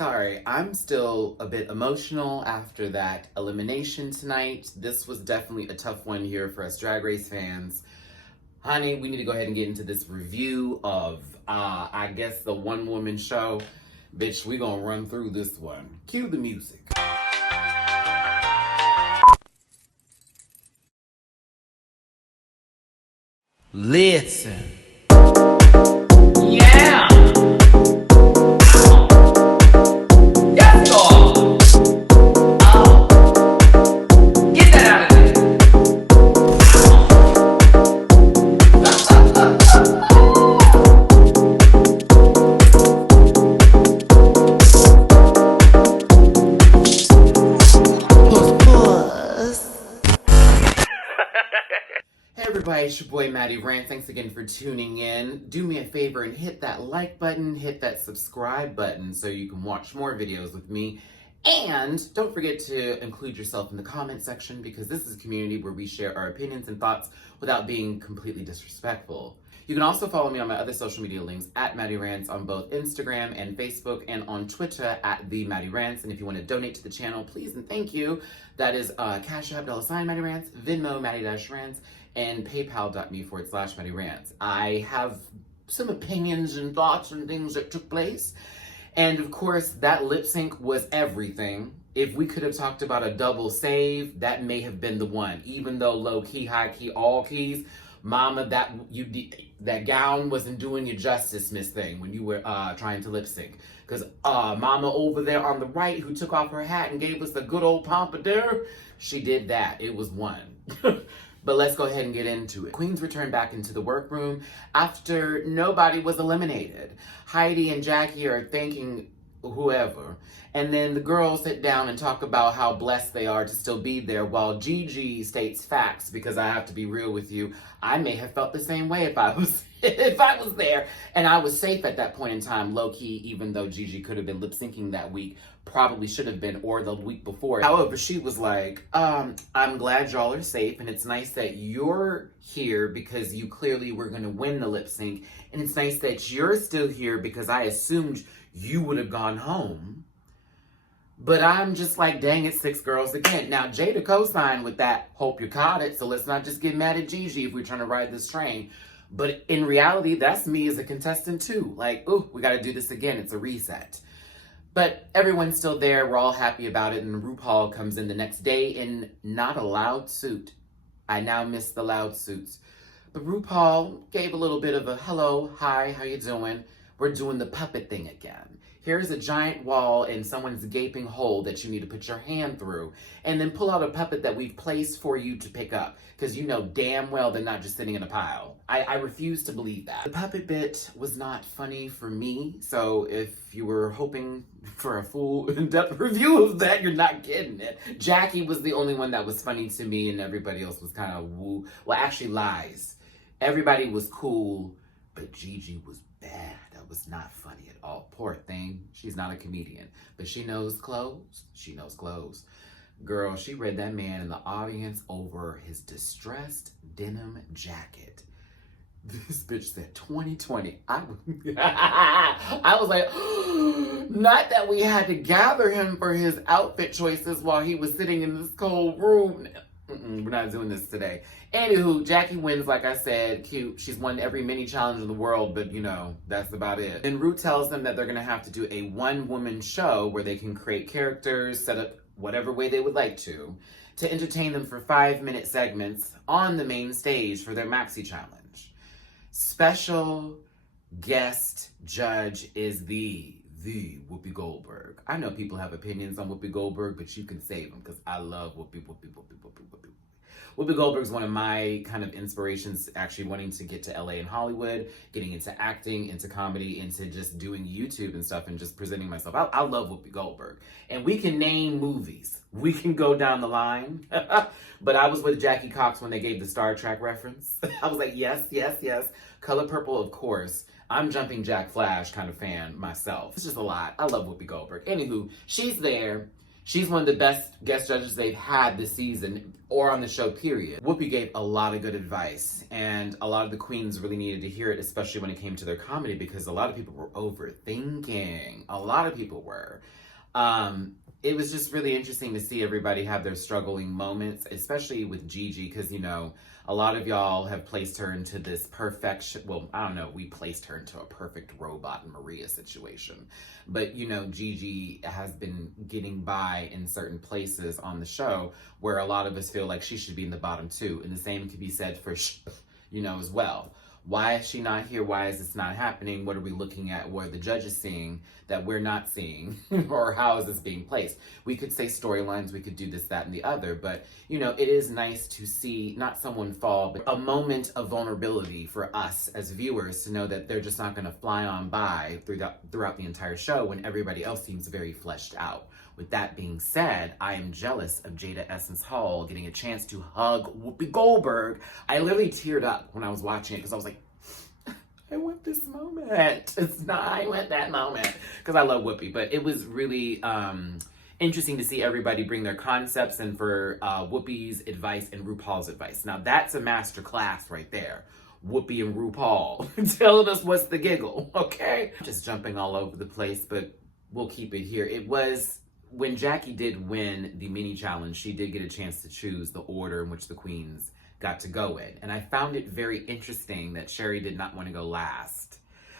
Sorry, I'm still a bit emotional after that elimination tonight. This was definitely a tough one here for us Drag Race fans. Honey, we need to go ahead and get into this review of, I guess, the one-woman show. Bitch, we gonna run through this one. Cue the music. Listen. Yeah! Yes, God! Get that out of there! Hey everybody, it's your boy Matty Rants. Thanks again for tuning in. Do me a favor and hit that like button, hit that subscribe button so you can watch more videos with me. And don't forget to include yourself in the comment section because this is a community where we share our opinions and thoughts without being completely disrespectful. You can also follow me on my other social media links at MattyRants on both Instagram and Facebook, and on Twitter at the MattyRants. And if you want to donate to the channel, please and thank you. That is Cash App $MattyRants, Venmo Matty-Rants, and paypal.me/MattyRants. I have some opinions and thoughts and things that took place. And of course, that lip sync was everything. If we could have talked about a double save, that may have been the one. Even though low key, high key, all keys, mama, that gown wasn't doing you justice, Miss Thing, when you were trying to lip sync. Because mama over there on the right, who took off her hat and gave us the good old pompadour, she did that. It was one. But let's go ahead and get into it. Queens returned back into the workroom after nobody was eliminated. Heidi and Jackie are thanking whoever. And then the girls sit down and talk about how blessed they are to still be there, while Gigi states facts, because I have to be real with you. I may have felt the same way if I was there. And I was safe at that point in time, low-key, even though Gigi could have been lip-syncing that week. Probably should have been, or the week before. However, she was like, I'm glad y'all are safe, and it's nice that you're here because you clearly were going to win the lip sync. And it's nice that you're still here because I assumed you would have gone home. But I'm just like, dang it, 6 girls again. Now, Jada co-signed with that, hope you caught it, so let's not just get mad at Gigi if we're trying to ride this train. But in reality, that's me as a contestant too. Like, ooh, we got to do this again. It's a reset. But everyone's still there. We're all happy about it. And Rupaul comes in the next day in not a loud suit. I now miss the loud suits. But Rupaul gave a little bit of a hello, hi, how you doing? We're doing the puppet thing again. Here's a giant wall and someone's gaping hole that you need to put your hand through. And then pull out a puppet that we've placed for you to pick up. Because you know damn well they're not just sitting in a pile. I refuse to believe that. The puppet bit was not funny for me. So if you were hoping for a full in-depth review of that, you're not getting it. Jackie was the only one that was funny to me and everybody else was kind of woo. Well, actually lies. Everybody was cool, but Gigi was bad. That was not funny at all. Poor thing. She's not a comedian, but she knows clothes. She knows clothes. Girl, she read that man in the audience over his distressed denim jacket. This bitch said 2020. I was like, not that we had to gather him for his outfit choices while he was sitting in this cold room. We're not doing this today. Anywho, Jackie wins, like I said, cute. She's won every mini challenge in the world, but you know, that's about it. And Ru tells them that they're gonna have to do a one-woman show where they can create characters, set up whatever way they would like to entertain them for 5-minute segments on the main stage for their maxi challenge. Special guest judge is the Whoopi Goldberg. I know people have opinions on Whoopi Goldberg, but you can save them because I love Whoopi. Whoopi Goldberg's one of my kind of inspirations, actually wanting to get to LA and Hollywood, getting into acting, into comedy, into just doing YouTube and stuff and just presenting myself. I love Whoopi Goldberg. And we can name movies. We can go down the line. But I was with Jackie Cox when they gave the Star Trek reference. I was like, yes, yes, yes. Color Purple, of course. I'm Jumping Jack Flash kind of fan myself. It's just a lot. I love Whoopi Goldberg. Anywho, she's there. She's one of the best guest judges they've had this season or on the show, period. Whoopi gave a lot of good advice, and a lot of the queens really needed to hear it, especially when it came to their comedy, because a lot of people were overthinking. A lot of people were. It was just really interesting to see everybody have their struggling moments, especially with Gigi, because, you know, a lot of y'all have placed her into this perfection. Well, I don't know. We placed her into a perfect robot Maria situation. But, you know, Gigi has been getting by in certain places on the show where a lot of us feel like she should be in the bottom too. And the same could be said for, you know, as well. Why is she not here? Why is this not happening? What are we looking at? What are the judges seeing that we're not seeing? Or how is this being placed? We could say storylines, we could do this, that, and the other, but, you know, it is nice to see not someone fall, but a moment of vulnerability for us as viewers to know that they're just not going to fly on by throughout the entire show when everybody else seems very fleshed out. With that being said, I am jealous of Jada Essence Hall getting a chance to hug Whoopi Goldberg. I literally teared up when I was watching it because I was like, I want this moment. I want that moment because I love Whoopi. But it was really interesting to see everybody bring their concepts and for Whoopi's advice and RuPaul's advice. Now that's a master class right there. Whoopi and RuPaul telling us what's the giggle, okay? Just jumping all over the place, but we'll keep it here. It was... When Jackie did win the mini challenge, she did get a chance to choose the order in which the queens got to go in. And I found it very interesting that Sherry did not want to go last.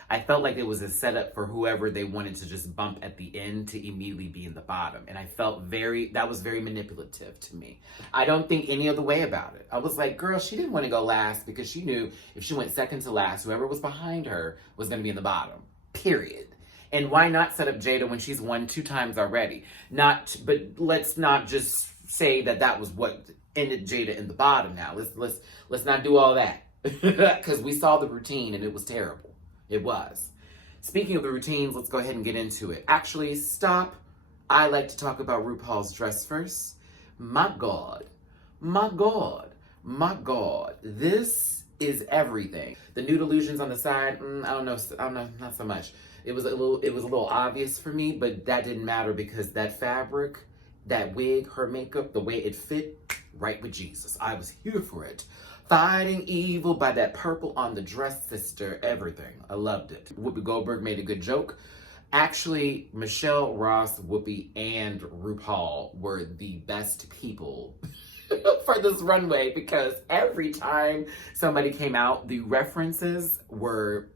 I felt like it was a setup for whoever they wanted to just bump at the end to immediately be in the bottom. And I felt that was very manipulative to me. I don't think any other way about it. I was like, girl, she didn't want to go last because she knew if she went second to last, whoever was behind her was going to be in the bottom, period. And why not set up Jada when she's won 2 times already? But let's not just say that was what ended Jada in the bottom now. Let's not do all that. Because we saw the routine and it was terrible. It was. Speaking of the routines, let's go ahead and get into it. Actually, stop. I like to talk about RuPaul's dress first. My God. My God. My God. This is everything. The nude illusions on the side, I don't know, not so much. It was a little obvious for me, but that didn't matter because that fabric, that wig, her makeup, the way it fit, right with Jesus. I was here for it. Fighting evil by that purple on the dress, sister, everything. I loved it. Whoopi Goldberg made a good joke. Actually, Michelle, Ross, Whoopi, and RuPaul were the best people for this runway because every time somebody came out, the references were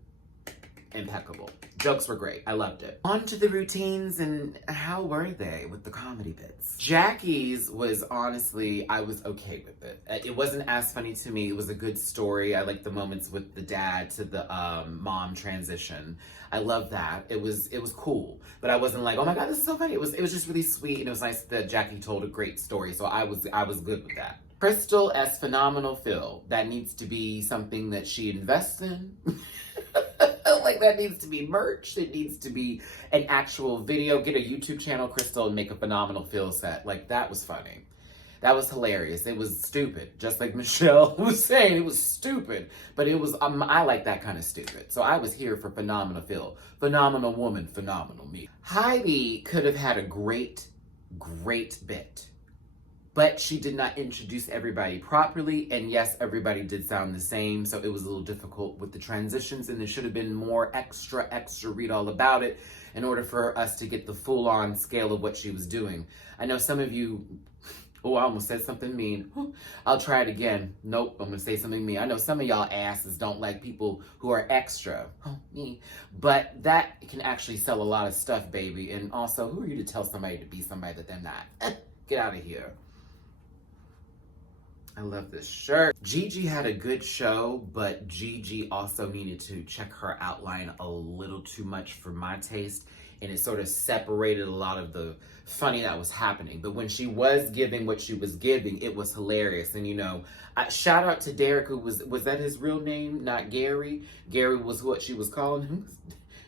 impeccable. Jokes were great. I loved it. On to the routines, and how were they with the comedy bits? Jackie's was honestly, I was okay with it. It wasn't as funny to me. It was a good story. I liked the moments with the dad to the mom transition. I love that. It was cool, but I wasn't like, oh my God, this is so funny. It was just really sweet, and it was nice that Jackie told a great story. So I was good with that. Crystal as phenomenal Phil. That needs to be something that she invests in. Like that needs to be merch. It needs to be an actual video. Get a YouTube channel, Crystal, and make a phenomenal Phil set. Like that was funny. That was hilarious. It was stupid. Just like Michelle was saying, it was stupid. But it was, I like that kind of stupid. So I was here for phenomenal Phil. Phenomenal woman, phenomenal me. Heidi could have had a great bit. But she did not introduce everybody properly, and yes, everybody did sound the same, so it was a little difficult with the transitions, and there should have been more extra read all about it in order for us to get the full-on scale of what she was doing. I know some of you, oh, I almost said something mean. I'll try it again. Nope, I'm gonna say something mean. I know some of y'all asses don't like people who are extra, me, but that can actually sell a lot of stuff, baby, and also, who are you to tell somebody to be somebody that they're not? Get out of here. I love this shirt. Gigi had a good show, but Gigi also needed to check her outline a little too much for my taste, and it sort of separated a lot of the funny that was happening. But when she was giving what she was giving, it was hilarious. And, you know, shout out to Derek, who was that his real name? Not Gary. Gary was what she was calling him.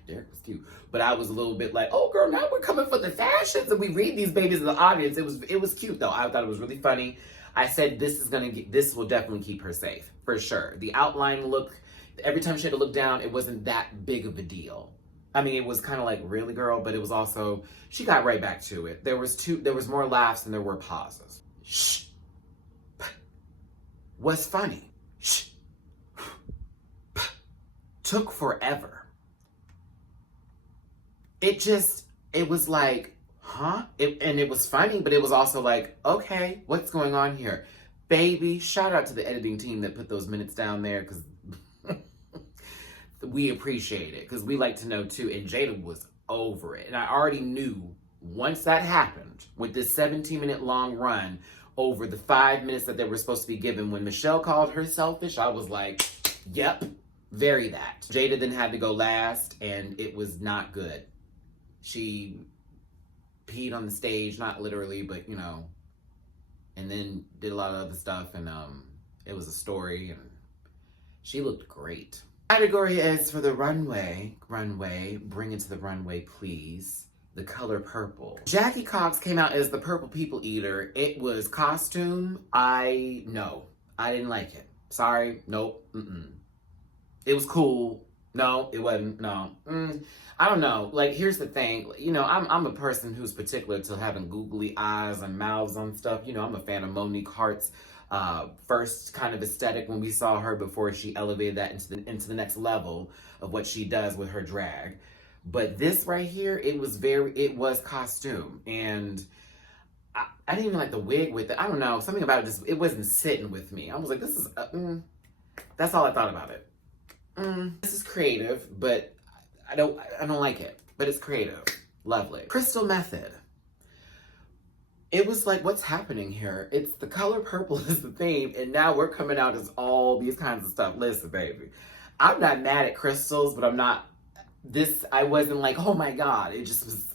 Derek was cute. But I was a little bit like, oh girl, now we're coming for the fashions and we read these babies in the audience. It was cute though. I thought it was really funny. I said this will definitely keep her safe, for sure. The outline look, every time she had to look down, it wasn't that big of a deal. I mean, it was kind of like, really, girl, but it was also, she got right back to it. There was more laughs than there were pauses. Shh. Was funny. Shh. Took forever. It was like, huh? And it was funny, but it was also like, okay, what's going on here? Baby, shout out to the editing team that put those minutes down there, because we appreciate it, because we like to know too. And Jada was over it. And I already knew once that happened with this 17-minute long run over the 5 minutes that they were supposed to be given, when Michelle called her selfish, I was like, yep, very that. Jada then had to go last, and it was not good. She peed on the stage, not literally, but you know, and then did a lot of other stuff, and it was a story, and she looked great. Category is for the runway. Runway, bring it to the runway, please. The color purple. Jackie Cox came out as the purple people eater. It was costume. I didn't like it. Sorry, nope, It was cool. No, it wasn't. No. I don't know. Like, here's the thing. You know, I'm a person who's particular to having googly eyes and mouths on stuff. You know, I'm a fan of Monique Hart's first kind of aesthetic when we saw her before she elevated that into the next level of what she does with her drag. But this right here, it was costume. And I didn't even like the wig with it. I don't know. Something about it just, it wasn't sitting with me. I was like, this is, that's all I thought about it. This is creative, but I don't like it, but it's creative. Lovely. Crystal Method. It was like, what's happening here? It's the color purple is the theme, and now we're coming out as all these kinds of stuff. Listen, baby, I'm not mad at crystals, but I wasn't like, oh my God. It just was,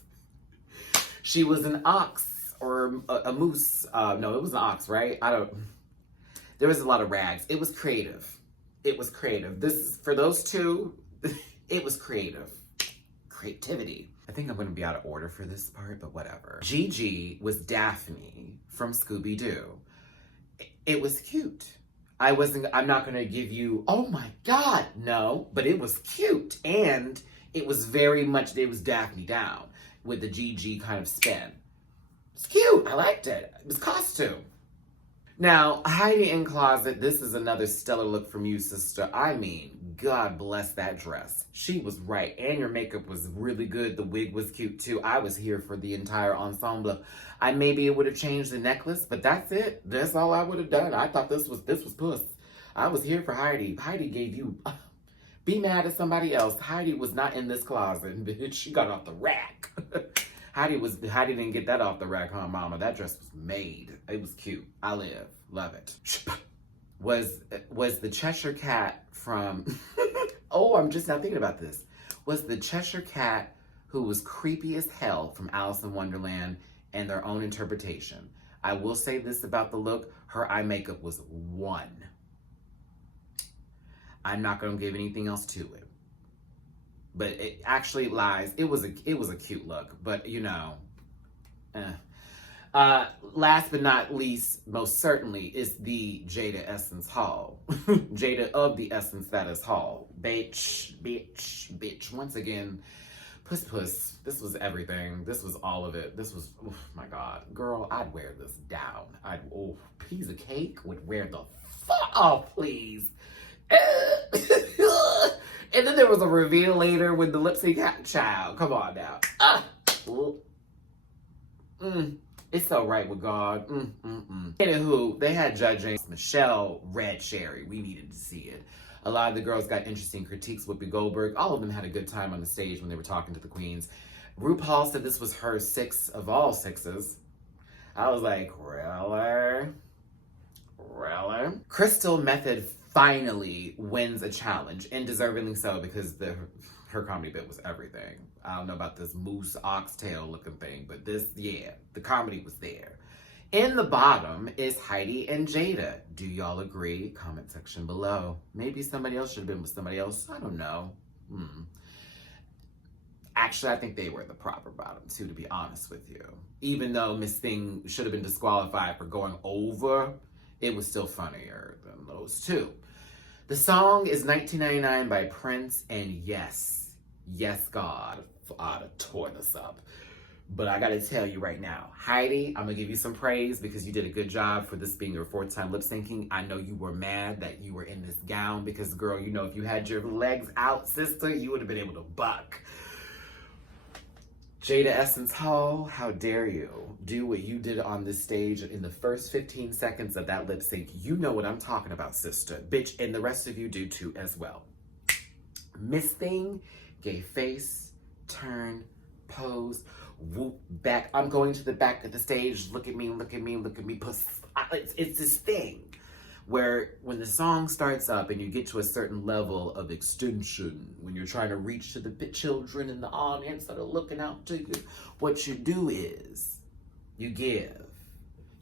she was an ox or a moose. No, it was an ox, right? There was a lot of rags. It was creative. It was creative. This is, for those two, it was creative. Creativity. I think I'm going to be out of order for this part, but whatever. Gigi was Daphne from Scooby-Doo. It was cute. I'm not going to give you, oh my God, no, but it was cute. And it was it was Daphne down with the Gigi kind of spin. It's cute. I liked it. It was costume. Now, Heidi in Closet, this is another stellar look from you, sister. I mean, God bless that dress. She was right, and your makeup was really good. The wig was cute, too. I was here for the entire ensemble. Maybe it would have changed the necklace, but that's it. That's all I would have done. I thought this was puss. I was here for Heidi. Heidi gave you... Be mad at somebody else. Heidi was not in this closet, bitch. She got off the rack. Heidi didn't get that off the rack, huh, mama? That dress was made. It was cute. I love it. Was the Cheshire Cat from, oh, I'm just now thinking about this. Was the Cheshire Cat who was creepy as hell from Alice in Wonderland and their own interpretation. I will say this about the look. Her eye makeup was 1. I'm not going to give anything else to it. But it actually lies. It was a cute look, but you know. Last but not least, most certainly, is the Jada Essence haul. Jada of the Essence that is haul. Bitch. Once again, puss. This was everything. This was all of it. This was, oh my God. Girl, I'd wear this down. Piece of cake would wear the fuck off, please. And then there was a reveal later with the lip sync child. Come on now. It's so right with God. Anywho, they had judging. Michelle Red Cherry. We needed to see it. A lot of the girls got interesting critiques. Whoopi Goldberg. All of them had a good time on the stage when they were talking to the queens. Rupaul said this was her 6 of all 6s. I was like, really? Crystal Method finally wins a challenge, and deservingly so, because her comedy bit was everything. I don't know about this moose oxtail looking thing, but this, yeah, the comedy was there. In the bottom is Heidi and Jada. Do y'all agree? Comment section below. Maybe somebody else should have been with somebody else. I don't know. Actually, I think they were the proper bottom two, to be honest with you. Even though Miss Thing should have been disqualified for going over, it was still funnier than those two. The song is 1999 by Prince, and yes, Yes, God, I'd have tore this up. But I gotta tell you right now, Heidi, I'm gonna give you some praise because you did a good job for this being your 4th time lip syncing. I know you were mad that you were in this gown because, girl, you know, if you had your legs out, sister, you would have been able to buck. Jada Essence Hall, how dare you do what you did on this stage in the first 15 seconds of that lip sync. You know what I'm talking about, sister. Bitch, and the rest of you do too as well. Miss Thing gave face, turn, pose, whoop back. I'm going to the back of the stage. Look at me, look at me, look at me. It's this thing where when the song starts up and you get to a certain level of extension, when you're trying to reach to the children in the audience that are looking out to you, what you do is you give.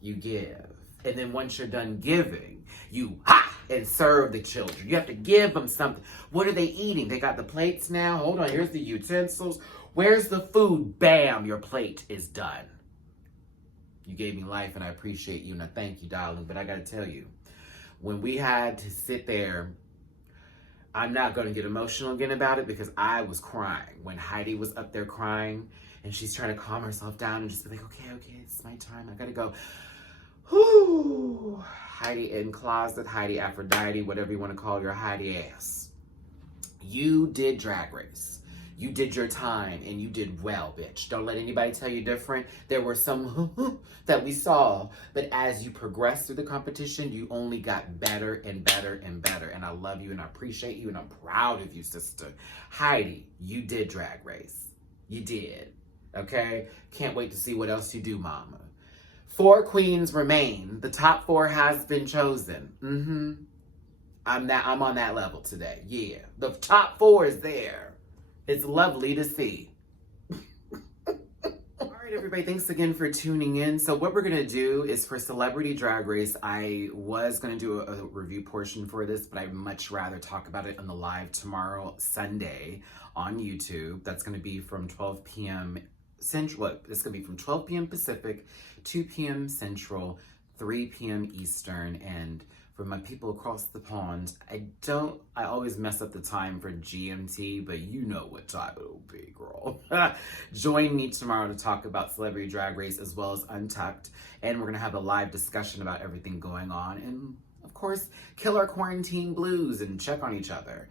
And then once you're done giving, you and serve the children. You have to give them something. What are they eating? They got the plates now. Hold on, here's the utensils. Where's the food? Bam, your plate is done. You gave me life and I appreciate you and I thank you, darling. But I gotta tell you, when we had to sit there, I'm not gonna get emotional again about it because I was crying. When Heidi was up there crying and she's trying to calm herself down and just be like, okay, it's my time. I gotta go. Whoo. Heidi in closet, Heidi Aphrodite, whatever you want to call your Heidi ass. You did Drag Race. You did your time and you did well, bitch. Don't let anybody tell you different. There were some that we saw, but as you progressed through the competition, you only got better and better and better. And I love you and I appreciate you and I'm proud of you, sister. Heidi, you did Drag Race. You did. Okay? Can't wait to see what else you do, mama. 4 queens remain. The top 4 has been chosen. I'm on that level today. Yeah. The top 4 is there. It's lovely to see. All right, everybody. Thanks again for tuning in. So what we're going to do is for Celebrity Drag Race, I was going to do a review portion for this, but I'd much rather talk about it on the live tomorrow, Sunday, on YouTube. That's going to be from 12 p.m. Central. It's going to be from 12 p.m. Pacific, 2 p.m. Central, 3 p.m. Eastern, and for my people across the pond, I always mess up the time for GMT, but you know what time it'll be, girl. Join me tomorrow to talk about Celebrity Drag Race as well as Untucked, and we're going to have a live discussion about everything going on, and of course, kill our quarantine blues and check on each other.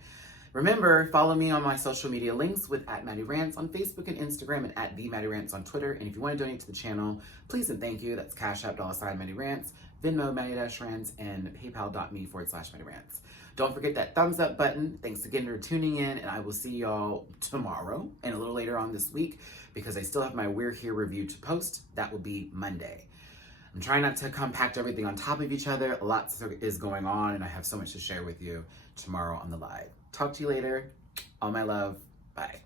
Remember, follow me on my social media links with @MattyRants on Facebook and Instagram and @TheMattyRants on Twitter. And if you want to donate to the channel, please and thank you. That's Cash App $MattyRants, Venmo Matty-Rants, and PayPal.me/MattyRants. Don't forget that thumbs up button. Thanks again for tuning in, and I will see y'all tomorrow and a little later on this week because I still have my We're Here review to post. That will be Monday. I'm trying not to compact everything on top of each other. A lot is going on, and I have so much to share with you tomorrow on the live. Talk to you later. All my love. Bye.